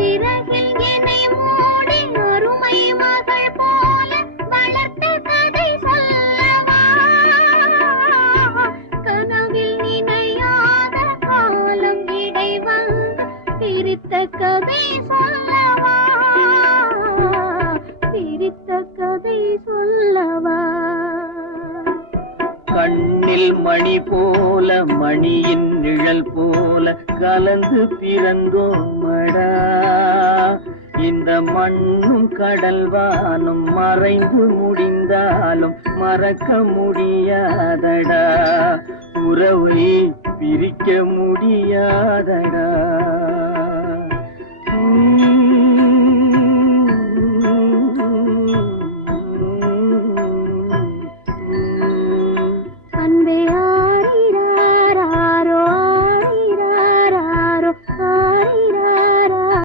சிறகில் என்னை மூடி அருமை மகள் போல வளர்த்த கதை சொல்லவா? கனவில் நினையாத காலம் இடை வந்து பிரித்த கதை சொல்லவா? பிரித்த கதை சொல்லவா? கண்ணில் மணி போல மணியின் நிழல் போல கலந்து பிறந்தோமடா. இந்த மண்ணும் கடல்வானும் மறைந்து முடிந்தாலும் மறக்க முடியாதடா. உறவை பிரிக்க முடியாதடா.